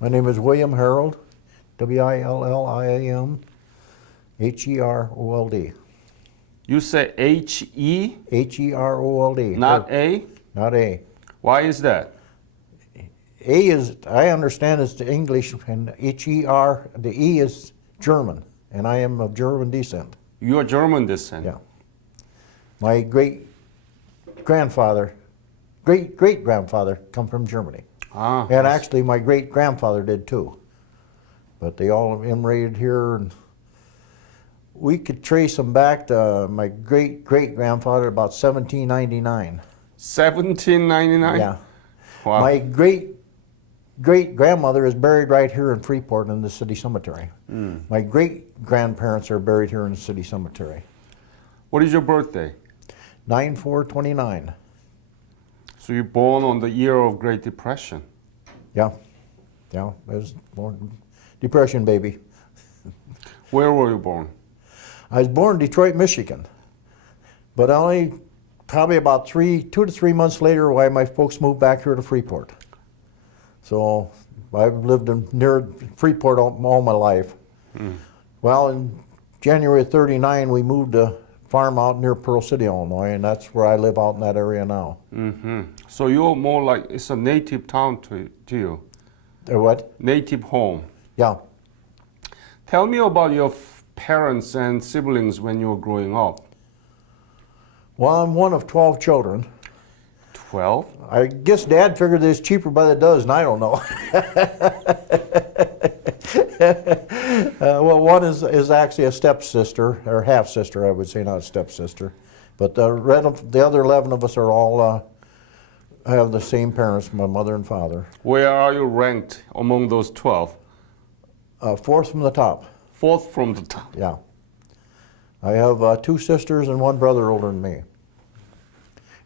My name is William Herold, William Herold. You say H-E? Herold. Not A? Not A. Why is that? A is, I understand, is the English, and H-E-R, the E is German, and I am of German descent. You are German descent? Yeah. My great-grandfather, great-great-grandfather come from Germany. Ah, And actually my great-grandfather did too. But they all immigrated here, and we could trace them back to my great-great-grandfather about 1799. 1799? Yeah. Wow. My great-great-grandmother is buried right here in Freeport in the city cemetery. My great-grandparents are buried here in the city cemetery. What is your birthday? 9/4/29. So you're born on the year of Great Depression. Yeah. Yeah, I was born Depression baby. Where were you born? I was born in Detroit, Michigan. But only probably about 2 to 3 months later, why my folks moved back here to Freeport. So I've lived near Freeport all my life. Well, in January of '39, we moved to farm out near Pearl City, Illinois, and that's where I live out in that area now. So you're more like, it's a native town to you. What? Native home. Yeah. Tell me about your parents and siblings when you were growing up. Well, I'm one of 12 children. 12? I guess Dad figured it's cheaper by the dozen. I don't know. Well, one is actually a stepsister, or half-sister, I would say, not a stepsister. But the other 11 of us are all have the same parents, my mother and father. Where are you ranked among those 12? Fourth from the top. Fourth from the top. Yeah. I have 2 sisters and 1 brother older than me.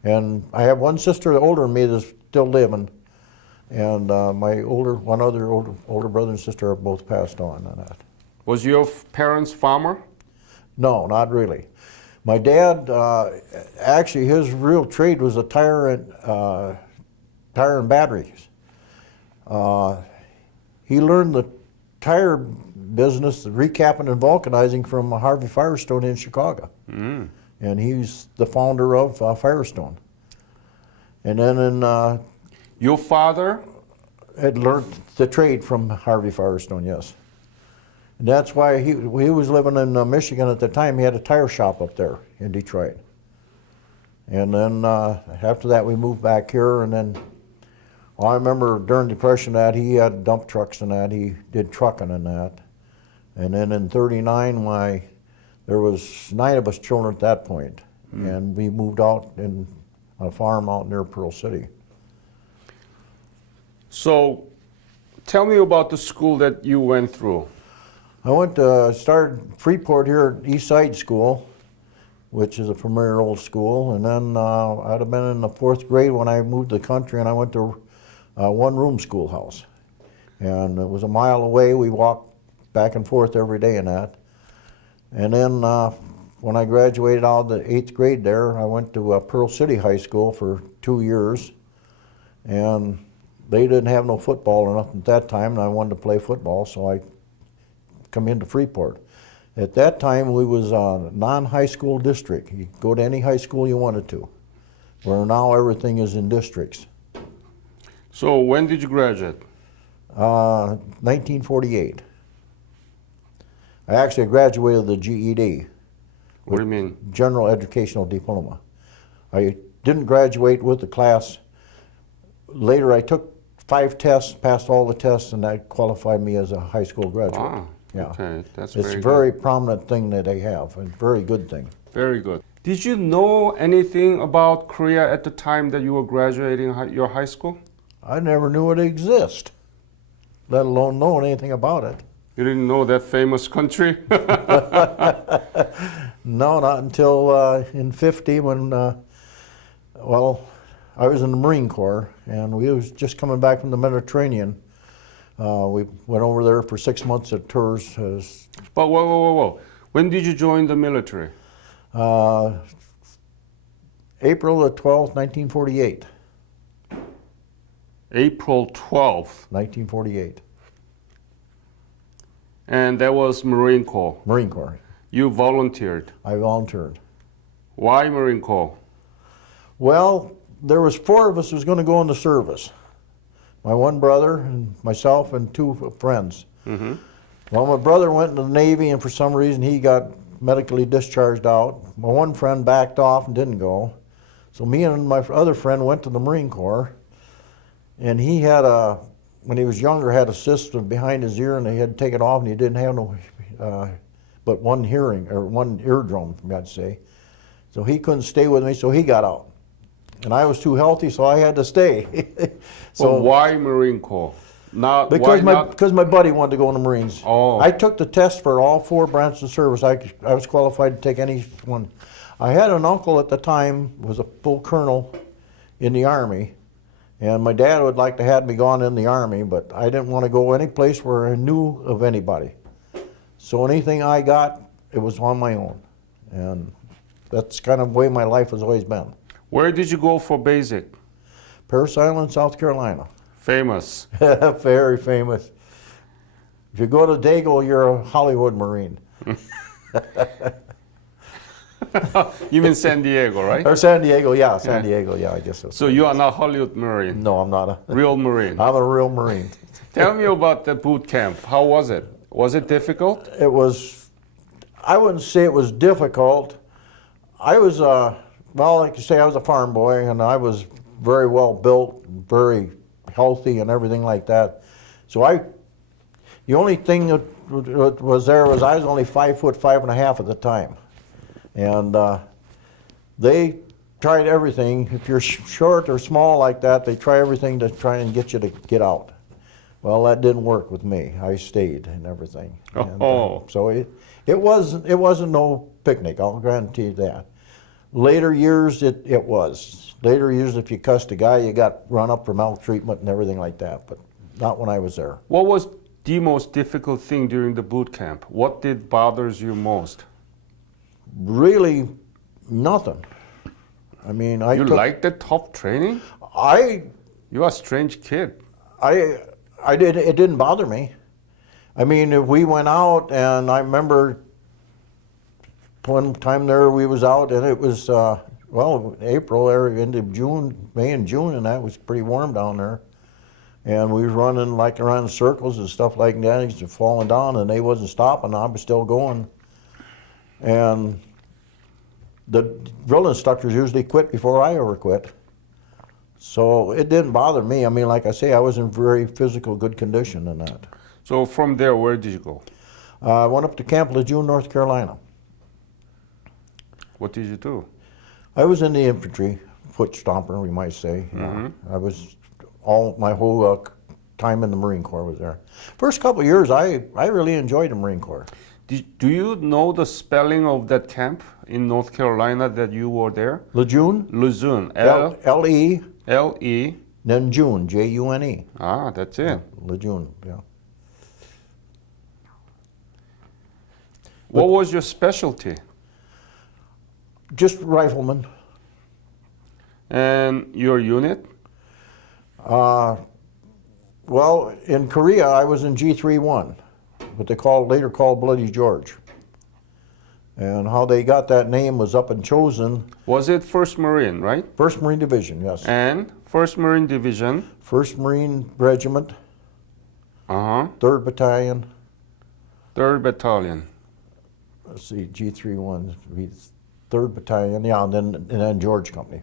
And I have 1 sister older than me that's still living. And my one other older brother and sister are both passed on that. Was your parents farmer? No, not really. My dad, actually his real trade was a tire and batteries. He learned the tire business, the recapping and vulcanizing from Harvey Firestone in Chicago. And he's the founder of Firestone. And then Your father? had learned the trade from Harvey Firestone, yes. And that's why he was living in Michigan at the time. He had a tire shop up there in Detroit. And then after that we moved back here, and then I remember during Depression that he had dump trucks and that. He did trucking and that. And then in '39, there was 9 of us children at that point, and we moved out on a farm out near Pearl City. So tell me about the school that you went through. I started Freeport here at East Side School, which is a premier old school, and then I'd have been in the 4th grade when I moved to the country, and I went to a one-room schoolhouse. And it was a mile away. We walked back and forth every day in that. And then when I graduated out of the 8th grade there, I went to Pearl City High School for 2 years. And they didn't have no football or nothing at that time, and I wanted to play football, so I come into Freeport. At that time, we was a non-high school district. You could go to any high school you wanted to, where now everything is in districts. So when did you graduate? 1948. I actually graduated the GED. What do you mean? General Educational Diploma. I didn't graduate with the class. Later I took 5 tests, passed all the tests, and that qualified me as a high school graduate. Wow. Yeah. Okay, that's It's very a very good. prominent thing that they have, a very good thing. Very good. Did you know anything about Korea at the time that you were graduating your high school? I never knew it existed, let alone know anything about it. You didn't know that famous country? No, not until in '50 when, well, I was in the Marine Corps, and we was just coming back from the Mediterranean. We went over there for 6 months at tours. But whoa. When did you join the military? April the 12th, 1948. April 12th. 1948. And that was Marine Corps. Marine Corps. You volunteered. I volunteered. Why Marine Corps? Well, there was 4 of us who was going to go into service. My one brother and myself and 2 friends. Mm-hmm. Well, my brother went into the Navy, and for some reason he got medically discharged out. My one friend backed off and didn't go. So me and my other friend went to the Marine Corps, and he had when he was younger, had a cyst behind his ear, and they had to take it off, and he didn't have no, but one hearing, or one eardrum, I'd say. So he couldn't stay with me, so he got out. And I was too healthy, so I had to stay. So why Marine Corps? Because my buddy wanted to go in the Marines. Oh. I took the test for all 4 branches of service. I was qualified to take any one. I had an uncle at the time, was a full colonel in the Army, and my dad would like to have me gone in the Army, but I didn't want to go any place where I knew of anybody. So anything I got, it was on my own. And that's kind of the way my life has always been. Where did you go for basic? Parris Island, South Carolina. Famous. Very famous. If you go to Dago, you're a Hollywood Marine. You mean San Diego, right? Or San Diego, yeah, San Diego, yeah, I guess so. So you are not Hollywood Marine. No, I'm not a Real Marine. I'm a real Marine. Tell me about the boot camp. How was it? Was it difficult? It was, I wouldn't say it was difficult. I was, well, like you say, I was a farm boy, and I was very well built, very healthy and everything like that. So the only thing that was there was I was only 5'5.5" at the time. And they tried everything. If you're short or small like that, they try everything to try and get you to get out. Well, that didn't work with me. I stayed and everything. And, so it wasn't no picnic, I'll guarantee you that. Later years, it was. Later years, if you cussed a guy, you got run up for maltreatment and everything like that, but not when I was there. What was the most difficult thing during the boot camp? What did bothers you most? Really, nothing. I mean, You liked the tough training? You are a strange kid. I did. It didn't bother me. I mean, if we went out, and I remember one time there we was out, and it was well, April or into June, May and June, and that was pretty warm down there. And we was running like around circles and stuff like that. He was falling down, and they wasn't stopping. I was still going. And the drill instructors usually quit before I ever quit. So it didn't bother me. I mean, like I say, I was in very physical good condition in that. So from there, where did you go? I went up to Camp Lejeune, North Carolina. What did you do? I was in the infantry, foot stomper, we might say. I was my whole time in the Marine Corps was there. First couple of years, I really enjoyed the Marine Corps. Do you know the spelling of that camp in North Carolina that you were there? Lejeune? Lejeune. L-E. L-E. Then June, J-U-N-E. Ah, that's it. Lejeune, yeah. What was your specialty? Just rifleman. And your unit? Well, in Korea, I was in G31, what they later called Bloody George. And how they got that name was up in Chosin. Was it 1st Marine, right? 1st Marine Division, yes. And 1st Marine Division? 1st Marine Regiment. 3rd Battalion. 3rd Battalion. Let's see, G31, 3rd Battalion, yeah, and then George Company.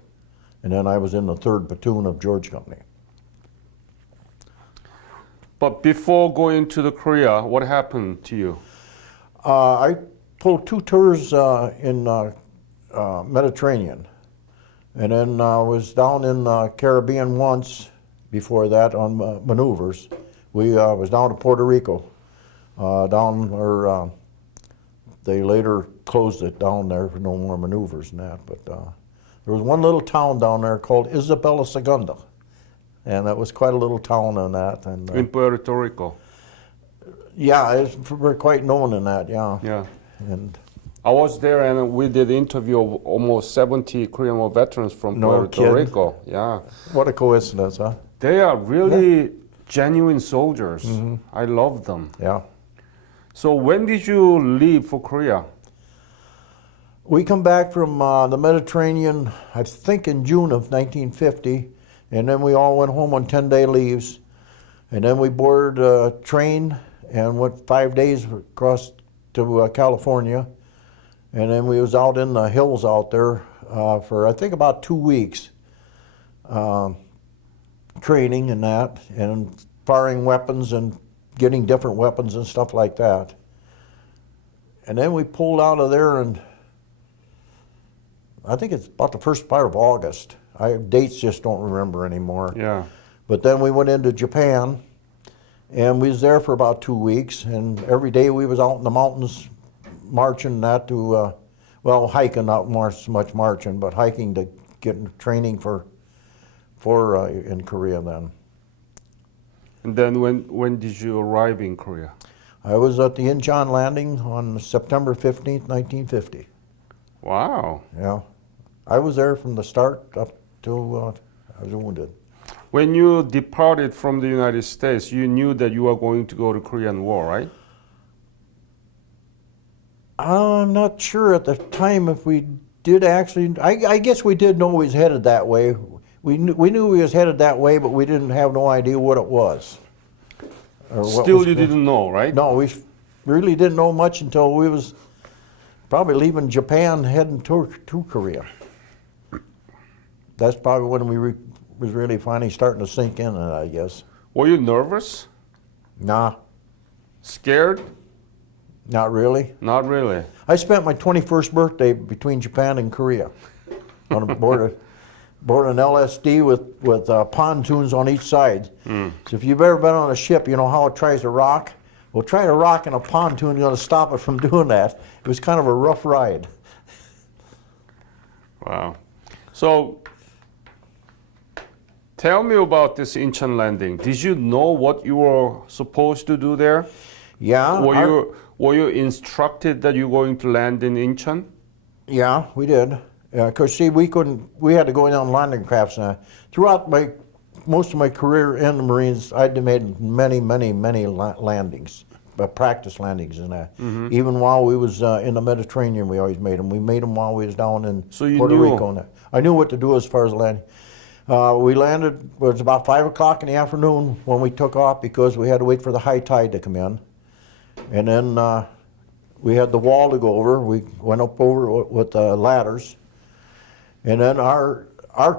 And then I was in the 3rd Platoon of George Company. But before going to the Korea, what happened to you? I pulled 2 tours in Mediterranean, and then was down in the Caribbean once before that on maneuvers. We was down to Puerto Rico, down where they later closed it down there for no more maneuvers and that. But there was one little town down there called Isabela Segunda, and that was quite a little town in that. And in Puerto Rico. Yeah, we're quite known in that. Yeah. Yeah. And I was there, and we did interview of almost 70 Korean War veterans from No Puerto kidding. Rico. Yeah. what a coincidence, huh? They are really genuine soldiers. I love them. Yeah. So when did you leave for Korea? We come back from the Mediterranean, I think in June of 1950, and then we all went home on 10-day leaves. And then we boarded a train and went 5 days across to California. And then we was out in the hills out there for I think about 2 weeks, training and that, and firing weapons and getting different weapons and stuff like that. And then we pulled out of there, and I think it's about the first part of August. Dates just don't remember anymore. Yeah. But then we went into Japan, and we was there for about 2 weeks, and every day we was out in the mountains marching that to, well, hiking, not so much marching, but hiking to get training for in Korea then. And then when did you arrive in Korea? I was at the Incheon landing on September 15th, 1950. Wow. Yeah. I was there from the start up till I was wounded. When you departed from the United States, you knew that you were going to go to Korean War, right? I'm not sure at the time if we did actually. I guess we did know we was headed that way. We knew we was headed that way, but we didn't have no idea what it was. Or what Still, was you going- didn't know, right? No, we really didn't know much until we was probably leaving Japan, heading to Korea. That's probably when we was really finally starting to sink in, I guess. Were you nervous? Nah, Scared? not really. Not really. I spent my 21st birthday between Japan and Korea on board an LSD with pontoons on each side. So if you've ever been on a ship, you know how it tries to rock? Well, trying to rock in a pontoon is going to stop it from doing that. It was kind of a rough ride. Wow. So, tell me about this Incheon landing. Did you know what you were supposed to do there? Yeah. Were you instructed that you're going to land in Incheon? Yeah, we did. Because see, we had to go down landing crafts. Throughout most of my career in the Marines, I'd made many landings, practice landings and that. Even while we was in the Mediterranean, we always made them. We made them while we was down in So you Puerto knew. Rico. And that. I knew what to do as far as landing. We landed, it was about 5 o'clock in the afternoon when we took off because we had to wait for the high tide to come in. And then we had the wall to go over. We went up over with ladders. And then our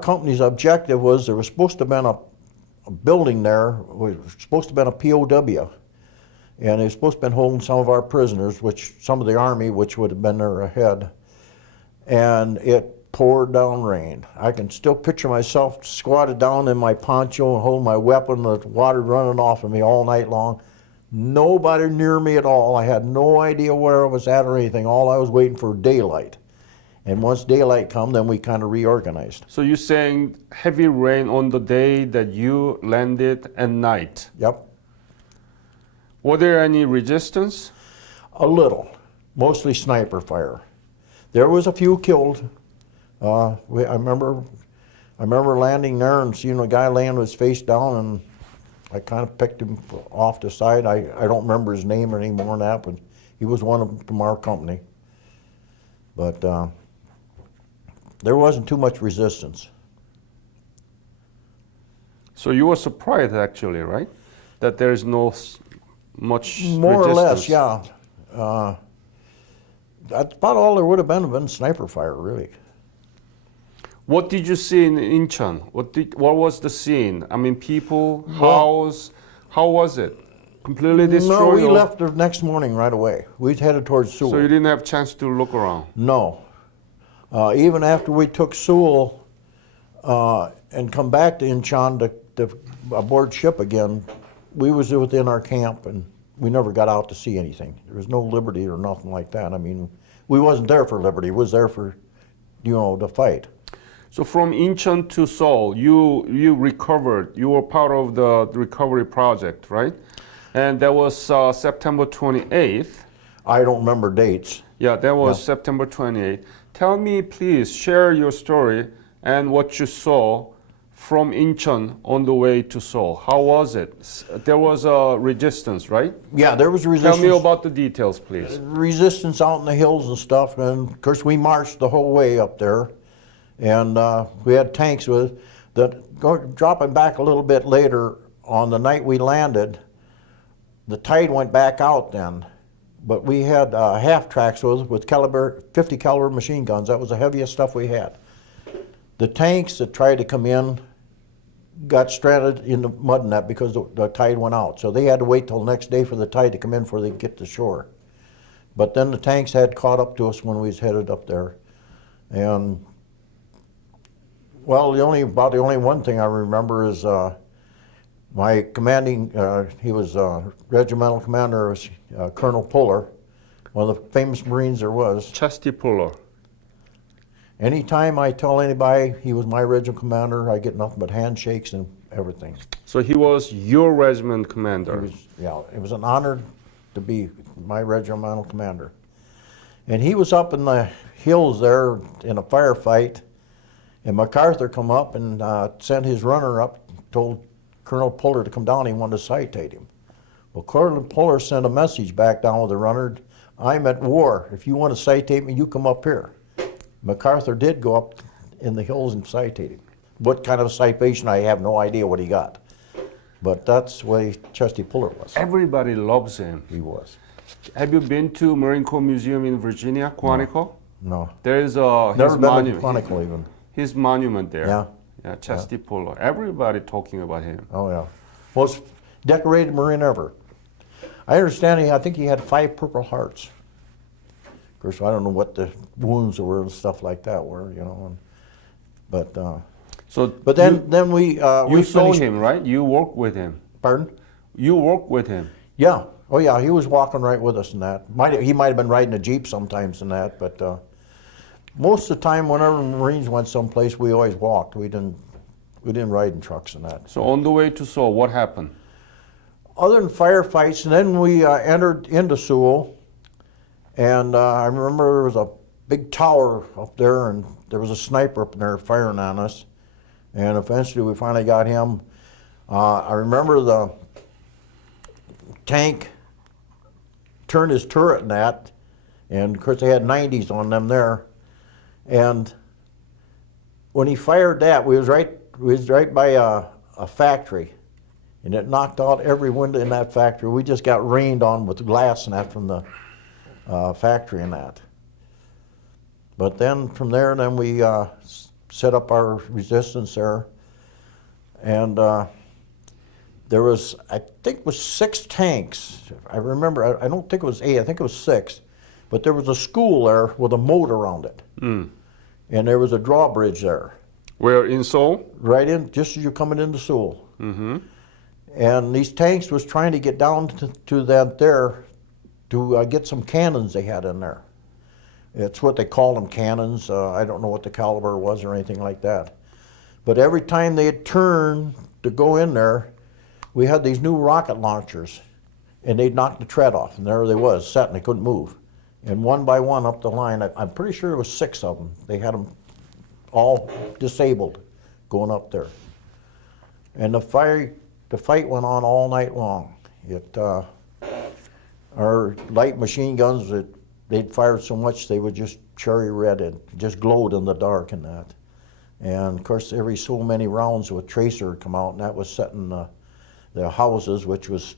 company's objective was there was supposed to have been a building there, was supposed to have been a POW. And it was supposed to have been holding some of our prisoners, some of the Army, which would have been there ahead. And it poured down rain. I can still picture myself squatted down in my poncho and holding my weapon, the water running off of me all night long. Nobody near me at all. I had no idea where I was at or anything. All I was waiting for daylight. And once daylight come, then we kind of reorganized. So you're saying heavy rain on the day that you landed at night. Yep. Were there any resistance? A little, mostly sniper fire. There was a few killed. I remember landing there and seeing a guy laying with his face down, and I kind of picked him off the side. I don't remember his name or any more than that, but he was one from our company. But there wasn't too much resistance. So you were surprised, actually, right? That there is much More or less, resistance. yeah. That's about all there would have been sniper fire, really. What did you see in Incheon? What was the scene? I mean, people, Well- house. How was it? Completely destroyed? No, we or- left the next morning right away. We headed towards Sewell. So you didn't have a chance to look around? No. Even after we took Sewell and come back to Incheon to aboard ship again, we was within our camp and we never got out to see anything. There was no liberty or nothing like that. I mean, we wasn't there for liberty. We was there for, to fight. So from Incheon to Seoul, you recovered. You were part of the recovery project, right? And that was September 28th. I don't remember dates. Yeah, that was Yeah. September 28th. Tell me, please, share your story and what you saw from Incheon on the way to Seoul. How was it? There was a resistance, right? Yeah, there was Tell resistance. me about the details, please. Resistance out in the hills and stuff, and of course we marched the whole way up there, and we had tanks with that. Dropping back a little bit later, on the night we landed, the tide went back out then, but we had half tracks with caliber 50 caliber machine guns. That was the heaviest stuff we had. The tanks that tried to come in got stranded in the mud and that because the tide went out. So they had to wait till the next day for the tide to come in before they could get to shore. But then the tanks had caught up to us when we was headed up there. And, well, the only one thing I remember is my commanding, he was regimental commander, was Colonel Puller, one of the famous Marines there was. Chesty Puller. Anytime I tell anybody he was my regimental commander, I get nothing but handshakes and everything. So he was your regiment commander. It was an honor to be my regimental commander. And he was up in the hills there in a firefight, and MacArthur come up and sent his runner up, told Colonel Puller to come down. He wanted to citate him. Well, Colonel Puller sent a message back down with the runner, "I'm at war. If you want to citate me, you come up here." MacArthur did go up in the hills and citate him. What kind of citation, I have no idea what he got. But that's the way Chesty Puller was. Everybody loves him. He was. Have you been to Marine Corps Museum in Virginia, Quantico? No. There is Never his been to monument. Quantico even. His monument there. Yeah. Yeah, Chesty Puller. Everybody talking about him. Oh, yeah. Most decorated Marine ever. I understand I think he had 5 Purple Hearts. Of course, I don't know what the wounds were and stuff like that were, you know. But then we you saw finished. him, right? You worked with him. Pardon? You worked with him. Yeah. Oh, yeah. He was walking right with us in that. He might have been riding a Jeep sometimes in that, but most of the time, whenever Marines went someplace, we always walked. We didn't ride in trucks and that. So on the way to Seoul, what happened? Other than firefights, and then we entered into Sewell, and I remember there was a big tower up there, and there was a sniper up there firing on us, and eventually we finally got him. I remember the tank turned his turret and that, and of course they had 90s on them there, and when he fired that, we was right by a factory, and it knocked out every window in that factory. We just got rained on with glass and that from the factory and that. But then from there, we set up our resistance there, and there was, I think it was 6 tanks. I remember, I don't think it was 8, I think it was 6. But there was a school there with a moat around it. Mm. And there was a drawbridge there. Where, in Seoul? Right in, just as you're coming into Seoul. Mm-hmm. And these tanks was trying to get down to that there to get some cannons they had in there. It's what they call them, cannons. I don't know what the caliber was or anything like that. But every time they'd turn to go in there, we had these new rocket launchers, and they'd knock the tread off, and there they was, set, and they couldn't move. And one by one up the line, I'm pretty sure there was 6 of them. They had them all disabled going up there. And the fight went on all night long. Our light machine guns, they'd fired so much they would just cherry red and just glowed in the dark and that. And of course, every so many rounds with tracer would come out, and that was setting the houses, which was,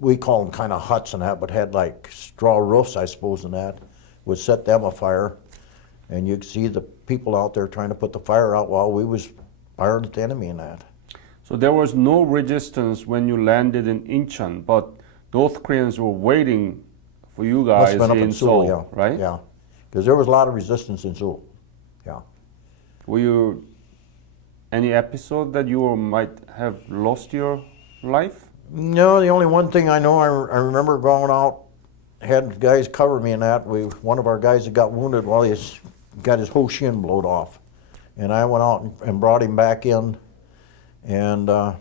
we call them kind of huts and that, but had like straw roofs, I suppose, and that, would set them afire. And you'd see the people out there trying to put the fire out while we was firing at the enemy and that. So there was no resistance when you landed in Incheon, but North Koreans were waiting for you guys in Seoul, yeah. right? Yeah, because there was a lot of resistance in Seoul, yeah. Were you, any episode that you might have lost your life? No, the only one thing I know, I remember going out, had guys cover me in that. One of our guys had got wounded while he got his whole shin blowed off. And I went out and brought him back in, and that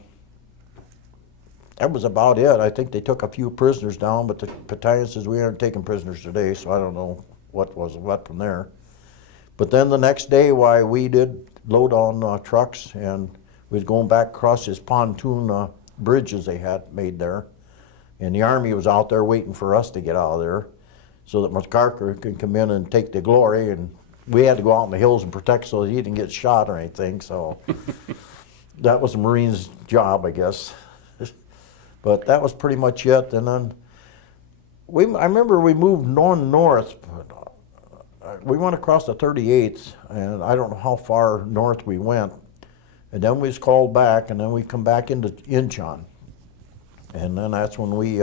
was about it. I think they took a few prisoners down, but the battalion says we aren't taking prisoners today, so I don't know what was what from there. But then the next day, we did load on trucks, and we was going back across this pontoon bridges they had made there. And the Army was out there waiting for us to get out of there so that MacArthur could come in and take the glory. And we had to go out in the hills and protect so that he didn't get shot or anything. So that was the Marines' job, I guess. But that was pretty much it. And then I remember we moved north. We went across the 38th, and I don't know how far north we went. And then we was called back, and then we come back into Incheon. And then that's when we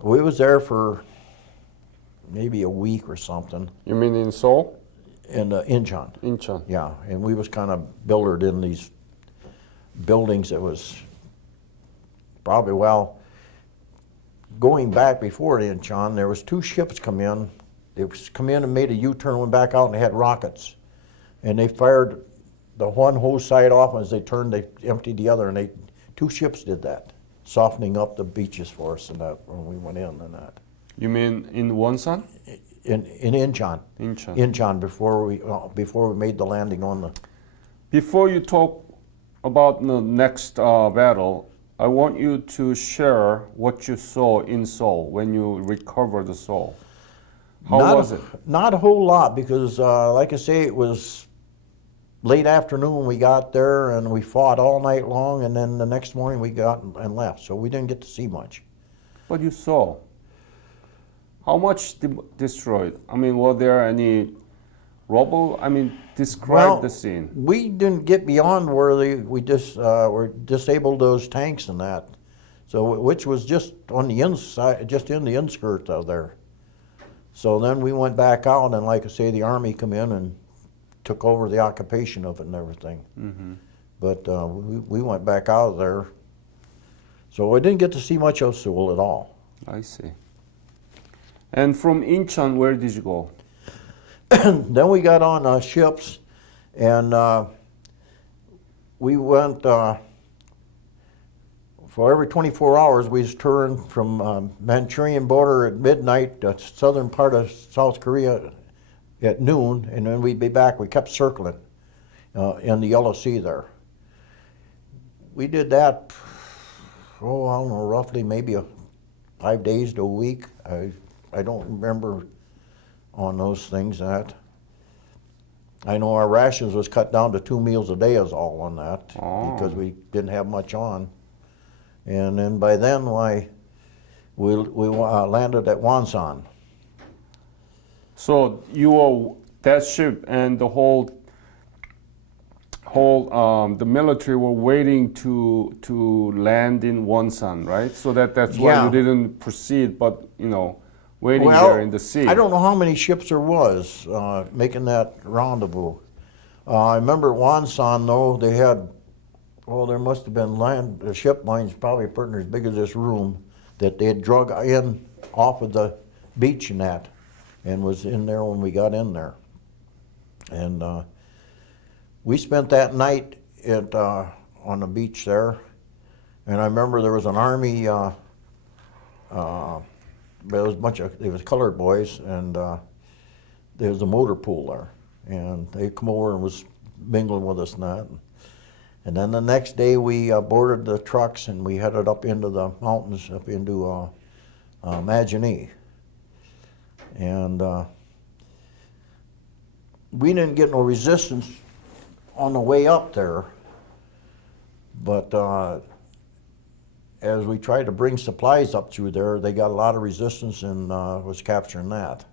was there for maybe a week or something. You mean in Seoul? In Incheon. Incheon. Yeah, and we was kind of buildered in these buildings that was probably, well, going back before Incheon, there was 2 ships come in. They come in and made a U-turn, went back out, and they had rockets. And they fired the one hose side off, and as they turned, they emptied the other, and 2 ships did that, softening up the beaches for us and that when we went in and that. You mean in Wonsan? In Incheon. Incheon. Incheon before we made the landing on the. Before you talk about the next battle, I want you to share what you saw in Seoul when you recovered the Seoul. How was it? Not a whole lot because, like I say, it was late afternoon when we got there, and we fought all night long, and then the next morning we got and left, so we didn't get to see much. What you saw? How much destroyed? I mean, were there any rubble? I mean, describe the scene. We didn't get beyond where we just were disabled those tanks and that, so which was just on the inside, just in the inskirts of there. So then we went back out, and like I say, the Army come in and took over the occupation of it and everything. Mm-hmm. But we went back out of there. So I didn't get to see much of Seoul at all. I see. And from Incheon, where did you go? Then we got on ships, and we went, for every 24 hours, we turned from Manchurian border at midnight, the southern part of South Korea at noon, and then we'd be back. We kept circling in the Yellow Sea there. We did that, I don't know, roughly maybe 5 days to a week. I don't remember on those things that. I know our rations was cut down to 2 meals a day is all on that because we didn't have much on. And then by then we landed at Wonsan. So you were that ship and the whole the military were waiting to land in Wonsan, right? So that's why you didn't proceed, but waiting there in the sea. I don't know how many ships there was making that rendezvous. I remember at Wonsan though they had, there must have been ship lines probably pretty as big as this room that they had drug in off of the beach and that, and was in there when we got in there. And we spent that night on the beach there, and I remember there was an Army, there was it was colored boys, and there was a motor pool there, and they come over and was mingling with us and that. And then the next day we boarded the trucks and we headed up into the mountains, up into Magini. And we didn't get no resistance on the way up there, but as we tried to bring supplies up through there, they got a lot of resistance and was capturing that.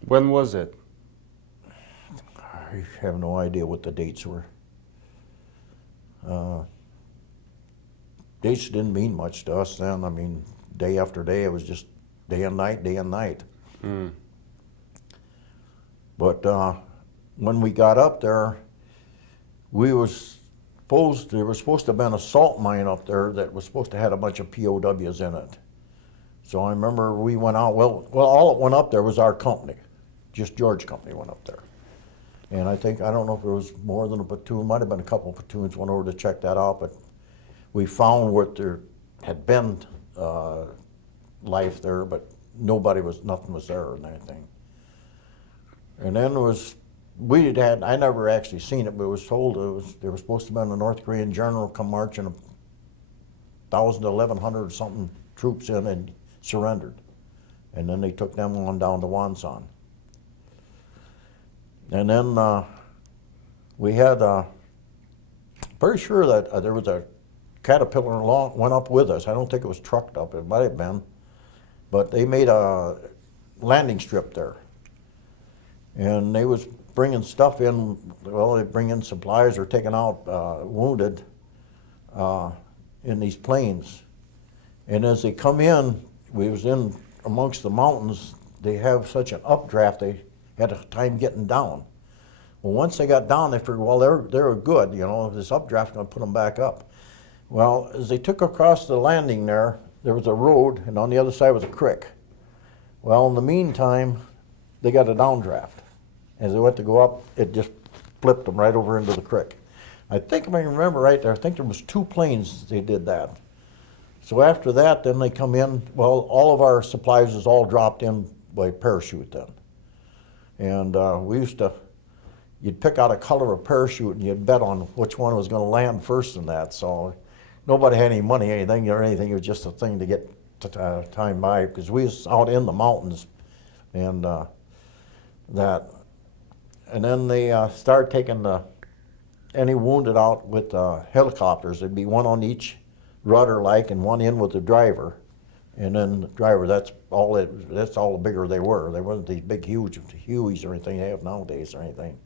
When was it? I have no idea what the dates were. Dates didn't mean much to us then. I mean, day after day, it was just day and night, day and night. Mm. But when we got up there, there was supposed to have been a salt mine up there that was supposed to have a bunch of POWs in it. So I remember we went out, well, all that went up there was our company. Just George Company went up there. And I don't know if there was more than a platoon, might have been a couple of platoons went over to check that out, but we found what there had been life there, but nothing was there or anything. And then there was I never actually seen it, but it was told there was supposed to be a North Korean general come marching 1,000 to 1,100 something troops in and surrendered. And then they took them on down to Wonsan. And then we had, pretty sure that there was a Caterpillar went up with us. I don't think it was trucked up, it might have been. But they made a landing strip there. And they was bringing stuff in, well, they bring in supplies or taking out wounded in these planes. And as they come in, we was in amongst the mountains, they have such an updraft, they had a time getting down. Well, once they got down, they figured, well, they're good, you know, this updraft gonna put them back up. Well, as they took across the landing there was a road, and on the other side was a creek. Well, in the meantime, they got a downdraft. As they went to go up, it just flipped them right over into the creek. I think if I remember right there, I think there was 2 planes they did that. So after that, then they come in, well, all of our supplies is all dropped in by parachute then. And we used to, you'd pick out a color of parachute and you'd bet on which one was gonna land first in that. So nobody had any money, anything, it was just a thing to get time by, because we was out in the mountains and that. And then they started taking any wounded out with helicopters. There'd be one on each rudder like, and one in with the driver. And then the driver, that's all the bigger they were. They wasn't these big, huge Hueys or anything they have nowadays or anything.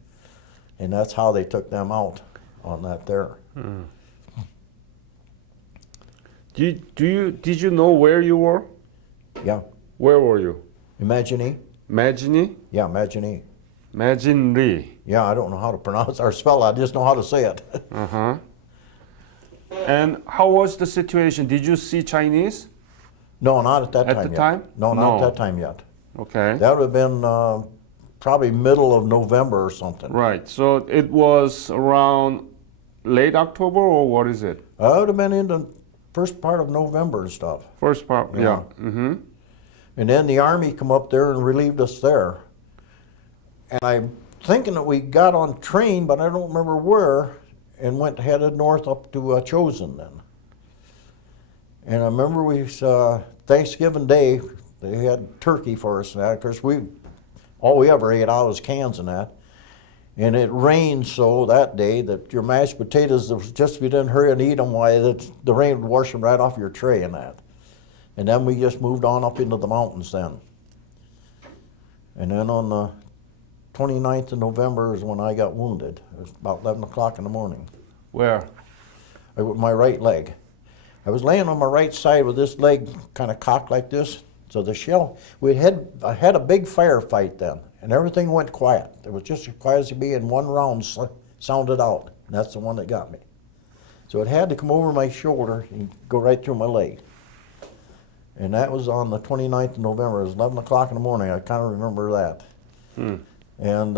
And that's how they took them out on that there. Hmm. Did you know where you were? Yeah. Where were you? Imagine. Magini? Yeah, Imagine. Majinri. Yeah, I don't know how to pronounce or spell it. I just know how to say it. Uh-huh. And how was the situation? Did you see Chinese? No, not at that time At the yet. time? No, not at that time yet. Okay. That would have been probably middle of November or something. Right. So it was around late October, or what is it? It would have been in the first part of November and stuff. First part, yeah. Mm-hmm. And then the Army come up there and relieved us there. And I'm thinking that we got on train, but I don't remember where, and headed north up to Chosin then. And I remember Thanksgiving Day, they had turkey for us and that. Of course, all we ever ate out was cans and that. And it rained so that day that your mashed potatoes, just if you didn't hurry and eat them, why the rain would wash them right off your tray and that. And then we just moved on up into the mountains then. And then on the 29th of November is when I got wounded. It was about 11 o'clock in the morning. Where? With my right leg. I was laying on my right side with this leg kind of cocked like this. So the shell, I had a big firefight then, and everything went quiet. It was just as quiet as it be, and one round sounded out, and that's the one that got me. So it had to come over my shoulder and go right through my leg. And that was on the 29th of November. It was 11 o'clock in the morning. I kind of remember that. Hmm. And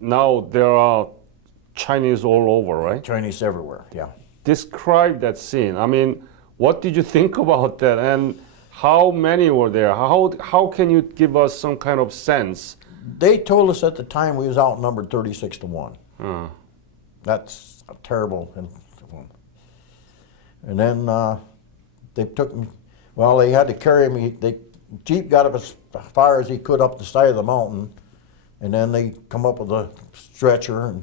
now there are Chinese all over, right? Chinese everywhere, yeah. Describe that scene. I mean, what did you think about that, and how many were there? How can you give us some kind of sense? They told us at the time we was outnumbered 36 to 1. Hmm. That's a terrible. And then they took me, well, they had to carry me. Jeep got up as far as he could up the side of the mountain, and then they come up with a stretcher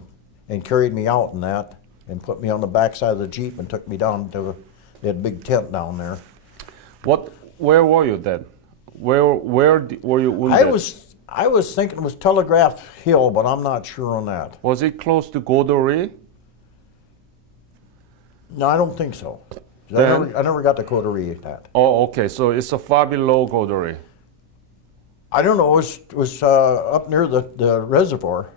and carried me out in that and put me on the back side of the Jeep and took me down to they had a big tent down there. Where were you then? Where were you wounded? I was thinking it was Telegraph Hill, but I'm not sure on that. Was it close to Godori? No, I don't think so. I never got to Coterie that. Oh, okay. So it's a far below Godori. I don't know. It was up near the reservoir,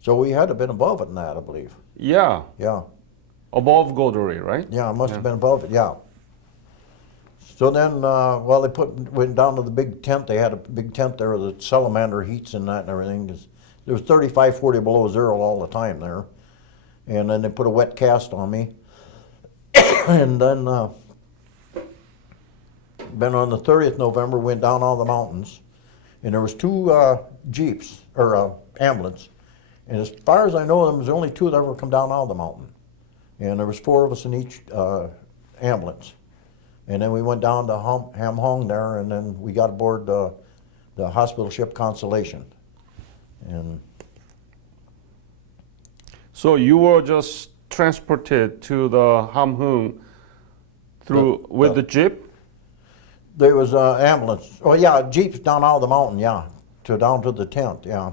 so we had to have been above it in that, I believe. Yeah. Yeah. Above Godori, right? Yeah, it must have been above it. Yeah. So then, well, went down to the big tent. They had a big tent there with the salamander heats and that and everything. It was 35, 40 below zero all the time there. And then they put a wet cast on me. And then, been on the 30th November, went down all the mountains. And there was 2 Jeeps ambulance. And as far as I know, there was only 2 that ever come down out of the mountain. And there was 4 of us in each ambulance. And then we went down to Ham Hong there, and then we got aboard the hospital ship Constellation. And So you were just transported to the Ham Hung with the jeep? there was an ambulance. Oh yeah, jeeps down out of the mountain, yeah, down to the tent, yeah,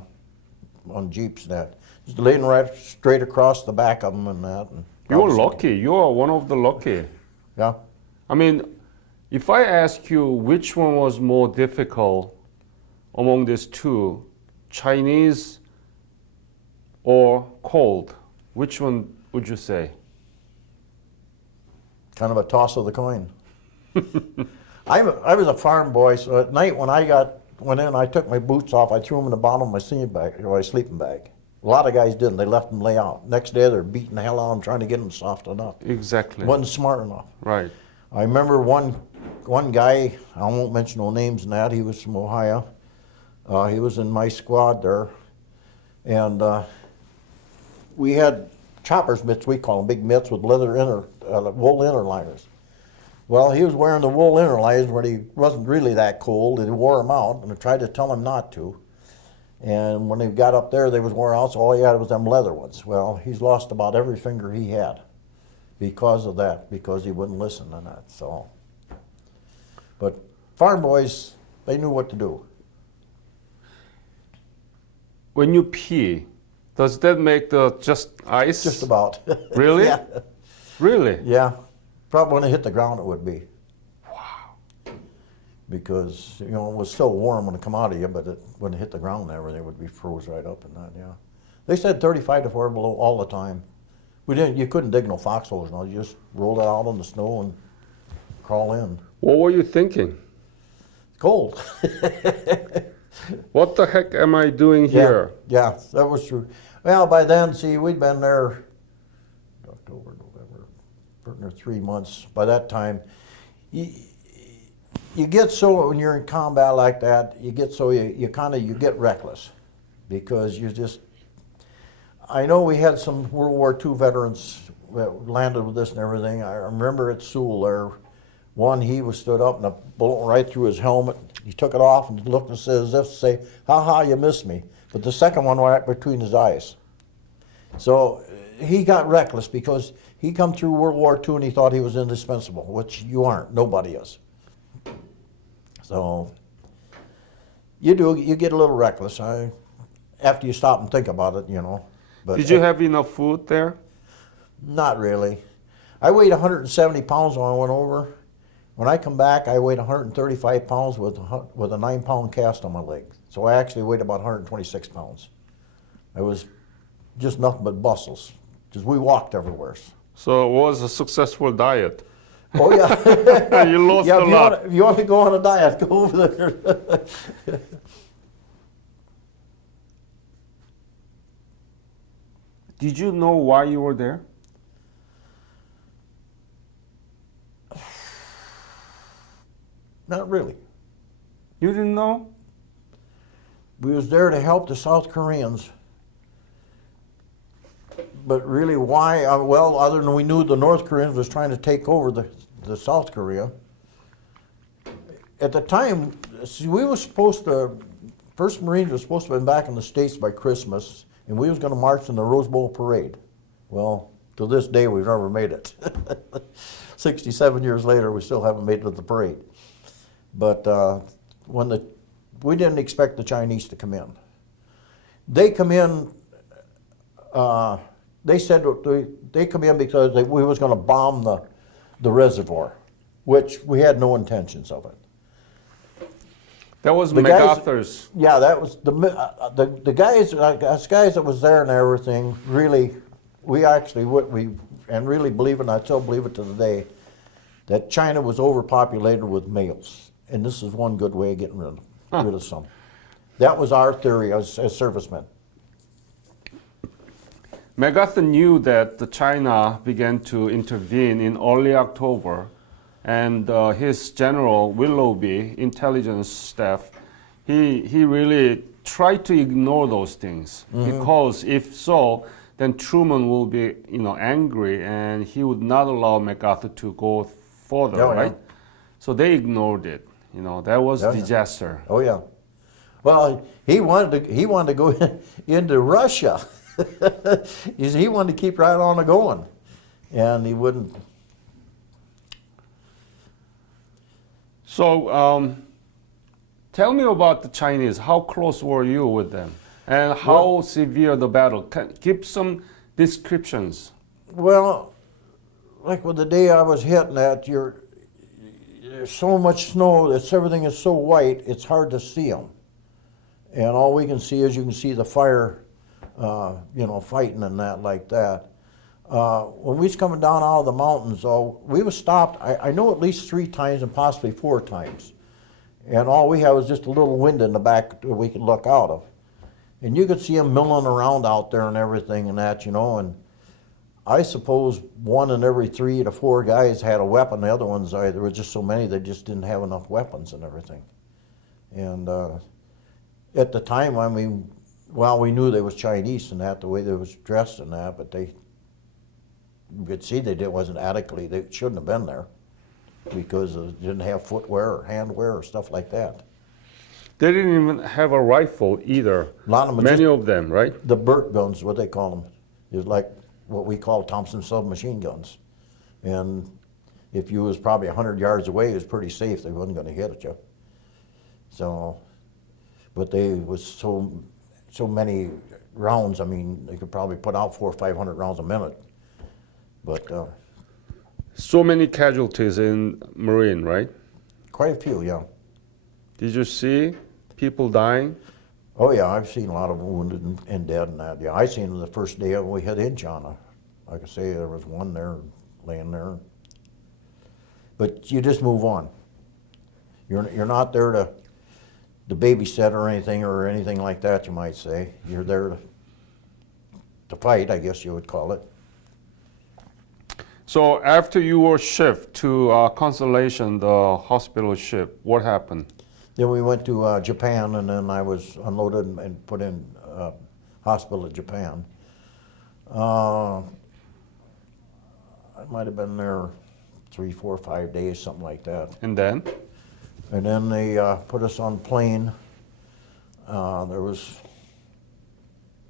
on jeeps that. Just laying right straight across the back of them and that. And You're lucky. You are one of the lucky. Yeah. I mean, if I ask you which one was more difficult among these two, Chinese or cold, which one would you say? Kind of a toss of the coin. I was a farm boy, so at night when went in, I took my boots off, I threw them in the bottom of my sleeping bag. A lot of guys didn't. They left them lay out. Next day, they're beating the hell out of them, trying to get them softened up. Exactly. Wasn't smart enough. Right. I remember one guy, I won't mention no names in that, he was from Ohio. He was in my squad there. And we had chopper's mitts, we call them, big mitts with wool interliners. Well, he was wearing the wool interliners when he wasn't really that cold, and he wore them out, and I tried to tell him not to. And when he got up there, they was worn out, so all he had was them leather ones. Well, he's lost about every finger he had because of that, because he wouldn't listen to that, so. But farm boys, they knew what to do. When you pee, does that make the just ice? Just about. Really? Yeah. Really? Yeah. Probably when it hit the ground it would be. Wow. Because, it was still warm when it come out of you, but when it hit the ground and everything would be froze right up and that, yeah. They said 35 to 40 below all the time. You couldn't dig no foxholes, no. You just rolled it out on the snow and crawl in. What were you thinking? Cold. What the heck am I doing here? Yeah, that was true. Well, by then, see, we'd been there October, November, been there 3 months. By that time, you get so, when you're in combat like that, you get so, you get reckless because you just, I know we had some World War II veterans that landed with this and everything. I remember at Sewell there, he was stood up and a bullet went right through his helmet. He took it off and looked and said, as if to say, "Ha ha, you missed me." But the second one went right between his eyes. So he got reckless because he come through World War II and he thought he was indispensable, which you aren't. Nobody is. So you get a little reckless after you stop and think about it, But Did you have enough food there? Not really. I weighed 170 pounds when I went over. When I come back, I weighed 135 pounds with a 9-pound cast on my leg. So I actually weighed about 126 pounds. I was just nothing but muscles, because we walked everywhere. So it was a successful diet. Oh yeah. You lost a lot. If you want to go on a diet, go over there. Did you know why you were there? Not really. You didn't know? We was there to help the South Koreans. But really why, well, other than we knew the North Koreans was trying to take over the South Korea. At the time, see, we were supposed to, 1st Marines was supposed to have been back in the States by Christmas, and we was going to march in the Rose Bowl parade. Well, to this day, we've never made it. 67 years later, we still haven't made it to the parade. But we didn't expect the Chinese to come in. They come in, they said they come in because we was going to bomb the reservoir, which we had no intentions of it. That was The MacArthur's. Yeah, that was the guys, us guys that was there and everything. Really, we really believe it, and I still believe it to the day, that China was overpopulated with males, and this is one good way of getting rid of some. That was our theory as servicemen. MacArthur knew that China began to intervene in early October, and his general Willoughby, intelligence staff, he really try to ignore those things because if so, then Truman will be, angry and he would not allow MacArthur to go further, Yeah, yeah. right? So they ignored it. That was Yeah, yeah. disaster. Oh yeah. Well, he wanted to go into Russia. He wanted to keep right on going, and he wouldn't. So tell me about the Chinese. How close were you with them? And how severe the battle? Give some descriptions. Well, like with the day I was hitting that, there's so much snow that everything is so white, it's hard to see them. And all we can see is you can see the fire, fighting and that like that. When we was coming down out of the mountains, though, we was stopped, I know at least 3 times and possibly 4 times. And all we had was just a little window in the back that we could look out of. And you could see them milling around out there and everything and that, and I suppose 1 in every 3 to 4 guys had a weapon. The other ones, there were just so many, they just didn't have enough weapons and everything. And at the time, we knew they was Chinese and that, the way they was dressed and that, but you could see they wasn't adequately, they shouldn't have been there because they didn't have footwear or handwear or stuff like that. They didn't even have a rifle either. A lot of them, Many of them, right? the Burt guns, what they call them, is like what we call Thompson submachine guns. And if you was probably 100 yards away, it was pretty safe. They wasn't going to hit at you. So, but they was so many rounds. I mean, they could probably put out 400 or 500 rounds a minute. But So many casualties in Marine, right? quite a few, yeah. Did you see people dying? Oh yeah, I've seen a lot of wounded and dead and that. Yeah, I seen them the first day we hit Inchana. Like I say, there was one there laying there. But you just move on. You're not there to babysit or anything like that, you might say. You're there to fight, I guess you would call it. So after your shift to Constellation, the hospital ship, what happened? Then we went to Japan, and then I was unloaded and put in hospital at Japan. I might have been there 3, 4, 5 days, something like that. And then? And then they put us on plane. There was,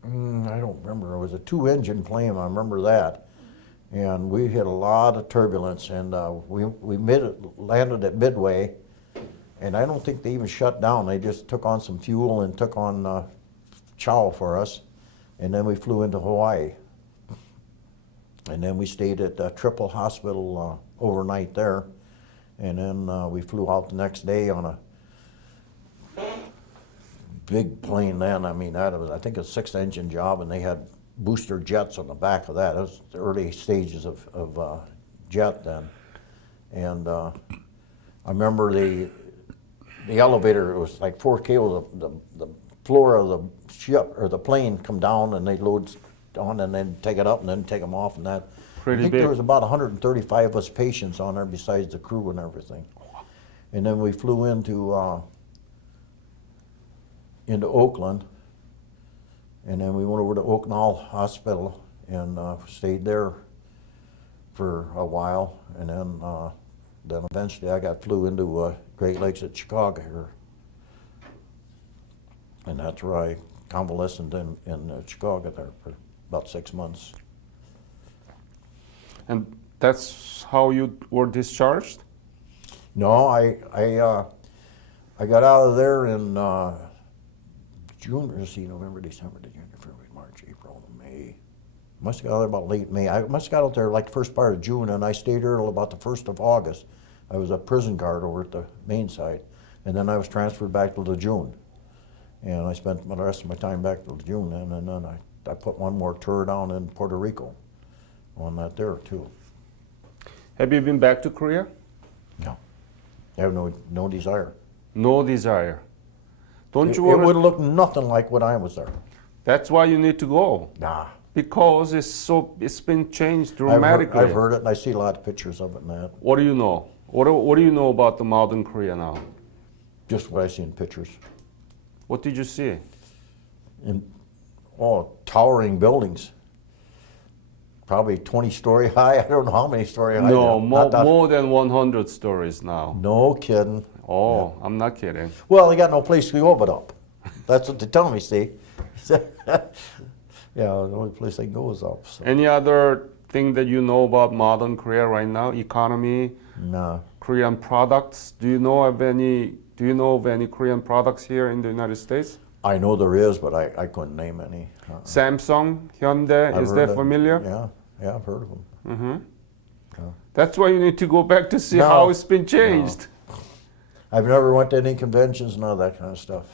I don't remember, it was a 2-engine plane, I remember that. And we hit a lot of turbulence, and we landed at Midway, and I don't think they even shut down. They just took on some fuel and took on chow for us, and then we flew into Hawaii. And then we stayed at Triple Hospital overnight there, and then we flew out the next day on a big plane then. I mean, I think it was a 6-engine job, and they had booster jets on the back of that. It was the early stages of jet then. And I remember the elevator, it was like 4 cables, the floor of the ship or the plane come down and they load on and then take it up and then take them off and that. Pretty I think big. there was about 135 of us patients on there besides the crew and everything. And then we flew into Oakland, and then we went over to Oaknall Hospital and stayed there for a while, and then eventually I flew into Great Lakes at Chicago here, and that's where I convalesced in Chicago there for about 6 months. And that's how you were discharged? No, I got out of there in June, let's see, November, December, January, February, March, April, May. Must have got out there about late May. I must have got out there like the first part of June, and I stayed there till about the 1st of August. I was a prison guard over at the main side, and then I was transferred back to June. And I spent the rest of my time back till June, and then I put one more tour down in Puerto Rico on that there too. Have you been back to Korea? No, I have no desire. No desire. Don't It you want would to? look nothing like when I was there. That's why you need to go. Nah. Because it's been changed dramatically. I've heard it, and I see a lot of pictures of it and that. What do you know? What do you know about the modern Korea now? Just what I see in pictures. What did you see? And towering buildings. Probably 20-story high. I don't know how many story high. No, they are. more than 100 stories now. No kidding. Oh, I'm not kidding. Well, they got no place to go but up. That's what they tell me, see. Yeah, the only place they can go is up. So. Any other thing that you know about modern Korea right now? Economy, No. Korean products? Do you know of any Korean products here in the United States? I know there is, but I couldn't name any. Samsung, Hyundai, I've is heard that of- familiar? Yeah, I've heard of them. That's why you need to go back to see No, how it's been changed. I've never went to any conventions, none of that kind of stuff.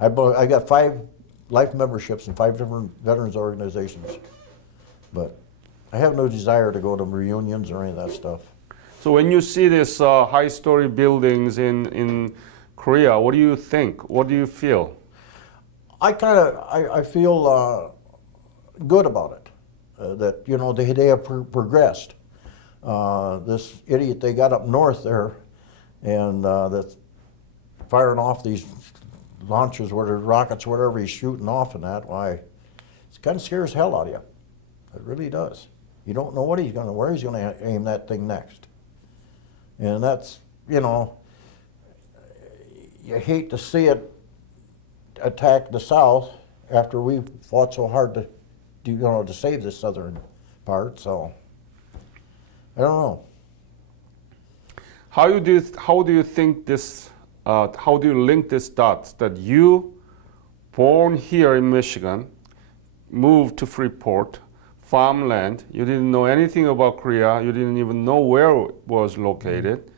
I got 5 life memberships in 5 different veterans organizations, but I have no desire to go to reunions or any of that stuff. So when you see these high-story buildings in Korea, what do you think? What do you feel? I feel good about it, that they have progressed. This idiot they got up north there, and that's firing off these launchers, whatever rockets, whatever he's shooting off, and that. Why, it kind of scares the hell out of you. It really does. You don't know where he's going to aim that thing next, and that's you hate to see it attack the South after we fought so hard to save the southern part. So I don't know. How do you think this? How do you link these dots that you, born here in Michigan, moved to Freeport, farmland, you didn't know anything about Korea, you didn't even know where it was located.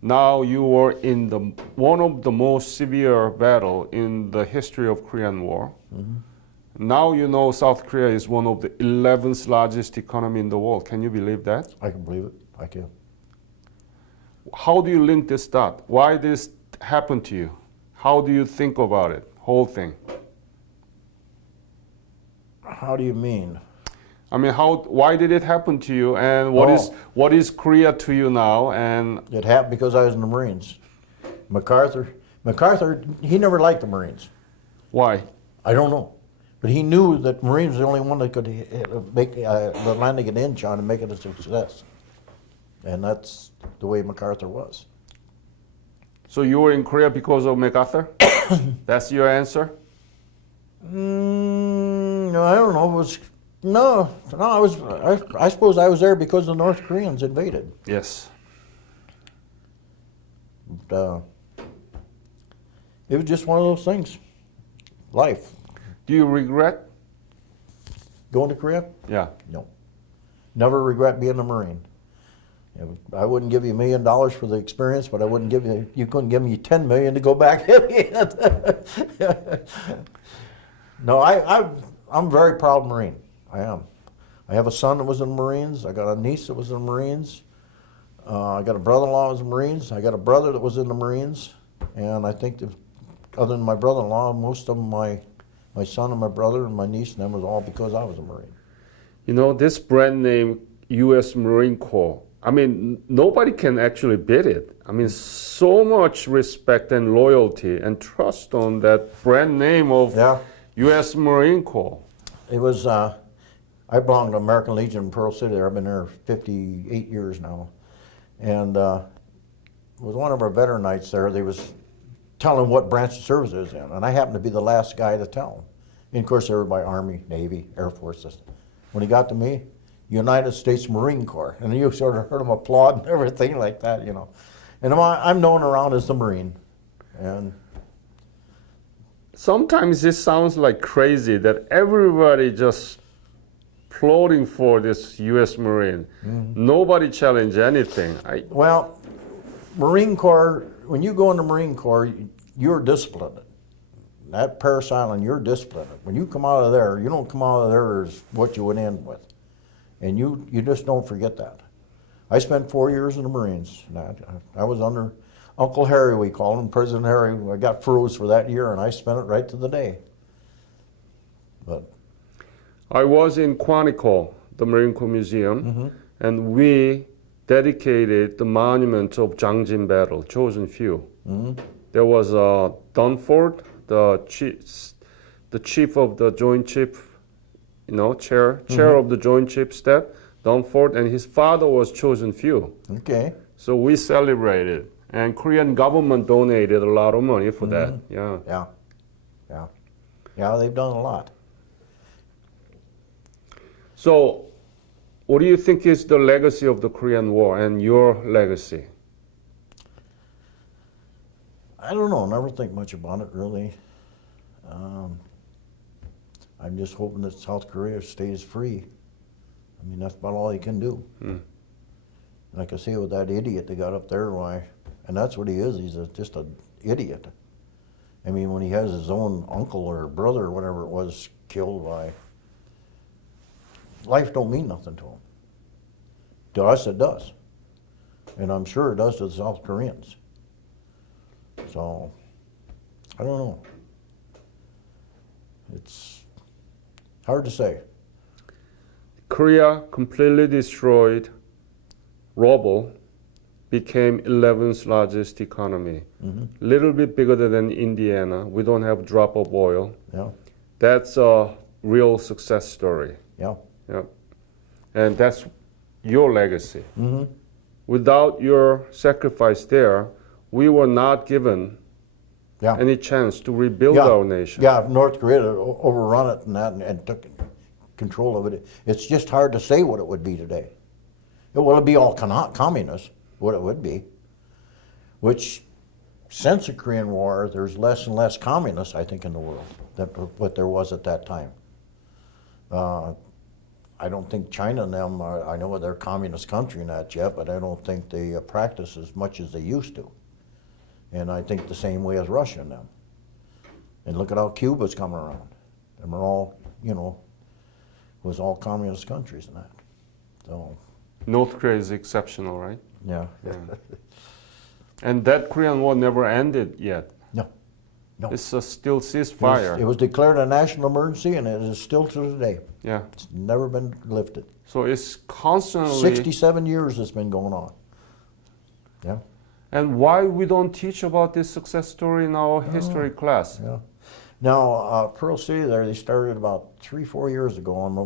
Now you were in one of the most severe battle in the history of Korean War. Now you know South Korea is one of the 11th largest economy in the world. Can you believe that? I can believe it. I can. How do you link this dot? Why this happened to you? How do you think about it? Whole thing. How do you mean? I mean, why did it happen to you, and what is Korea to you now? And It happened because I was in the Marines. MacArthur, he never liked the Marines. why? I don't know. But he knew that Marines was the only one that could make the landing an inch on and make it a success. And that's the way MacArthur was. So you were in Korea because of MacArthur? That's your answer? No, I don't know. I suppose I was there because the North Koreans invaded. Yes. It was just one of those things. Life. Do you regret? Going to Korea? Yeah. No. Never regret being a Marine. I wouldn't give you $1 million for the experience, but you couldn't give me $10 million to go back in. No, I'm a very proud Marine. I am. I have a son that was in the Marines. I got a niece that was in the Marines. I got a brother-in-law that was in the Marines. I got a brother that was in the Marines. And I think that other than my brother-in-law, most of them, my son and my brother and my niece and them was all because I was a Marine. You know, this brand name, U.S. Marine Corps, I mean, nobody can actually beat it. I mean, so much respect and loyalty and trust on that brand name of U.S. Marine Corps. It was, I belong to American Legion in Pearl City there. I've been there 58 years now. And it was one of our veteran nights there. They was telling what branch of service it was in. And I happened to be the last guy to tell them. And of course, everybody, Army, Navy, Air Force. When he got to me, United States Marine Corps. And you sort of heard him applaud and everything like that, And I'm known around as the Marine. And sometimes this sounds like crazy that everybody just applauding for this U.S. Marine. Nobody challenge anything. Well, Marine Corps, when you go in the Marine Corps, you're disciplined. That Parris Island, you're disciplined. When you come out of there, you don't come out of there as what you went in with. And you just don't forget that. I spent 4 years in the Marines. I was under Uncle Harry, we called him, President Harry. I got furloughs for that year, and I spent it right to the day. But I was in Quantico, the Marine Corps Museum, and we dedicated the monument of Jangjin Battle, chosen few. There was Dunford, the the chief of the Joint Chief, chair of the Joint Chief staff, Dunford, and his father was chosen few. Okay. So we celebrated, and Korean government donated a lot of money for that. Yeah. Yeah. Yeah. Yeah, they've done a lot. So, what do you think is the legacy of the Korean War and your legacy? I don't know. Never think much about it, really. I'm just hoping that South Korea stays free. I mean, that's about all you can do. Like I say, with that idiot they got up there, why? And that's what he is. He's just an idiot. I mean, when he has his own uncle or brother or whatever it was killed, why? Life don't mean nothing to him. To us, it does. And I'm sure it does to the South Koreans. So, I don't know. It's hard to say. Korea completely destroyed, rubble, became 11th largest economy. Little bit bigger than Indiana. We don't have a drop of oil. Yeah, That's a real success story. yeah. Yeah. And that's your legacy. Mm-hmm. Without your sacrifice there, we were not given Yeah. any chance to rebuild Yeah. our nation. Yeah, if North Korea had overrun it and that and took control of it, it's just hard to say what it would be today. Well, it'd be all communist, what it would be. Which, since the Korean War, there's less and less communists, I think, in the world than what there was at that time. I don't think China and them, I know they're a communist country and that yet, but I don't think they practice as much as they used to. And I think the same way as Russia and them. And look at how Cuba's coming around. And we're all, was all communist countries and that. So, North Korea is exceptional, right? yeah. And that Korean War never ended yet. No, no. It's a still ceasefire. It was declared a national emergency and it is still to today. Yeah. It's never been lifted. So it's constantly. 67 years it's been going on. Yeah. And why we don't teach about this success story in our history class? Yeah. Now, Pearl City there, they started about 3-4 years ago on not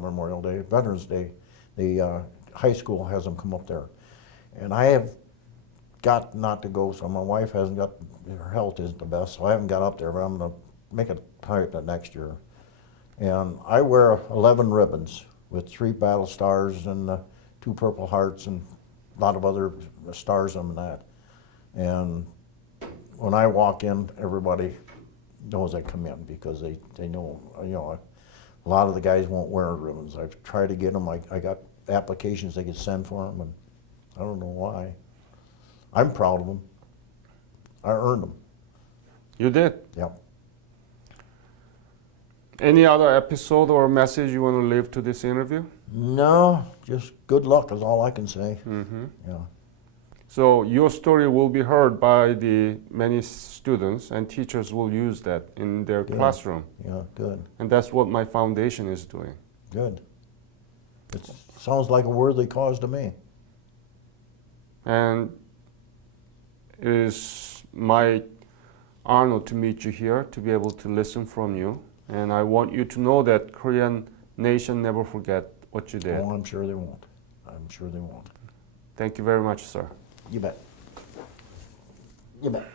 Memorial Day, Veterans Day. The high school has them come up there. And I have got not to go, so my wife hasn't got, her health isn't the best, so I haven't got up there, but I'm going to make a target next year. And I wear 11 ribbons with 3 battle stars and 2 Purple Hearts and a lot of other stars on that. And when I walk in, everybody knows I come in because they know, a lot of the guys won't wear ribbons. I've tried to get them. I got applications they could send for them, and I don't know why. I'm proud of them. I earned them. You did? Yep. Any other episode or message you want to leave to this interview? No, just good luck is all I can say. Mm-hmm. Yeah. So your story will be heard by the many students, and teachers will use that in their classroom. Yeah, good. And that's what my foundation is doing. Good. It sounds like a worthy cause to me. And it is my honor to meet you here, to be able to listen from you. And I want you to know that Korean nation never forget what you did. Oh, I'm sure they won't. I'm sure they won't. Thank you very much, sir. You bet. You bet.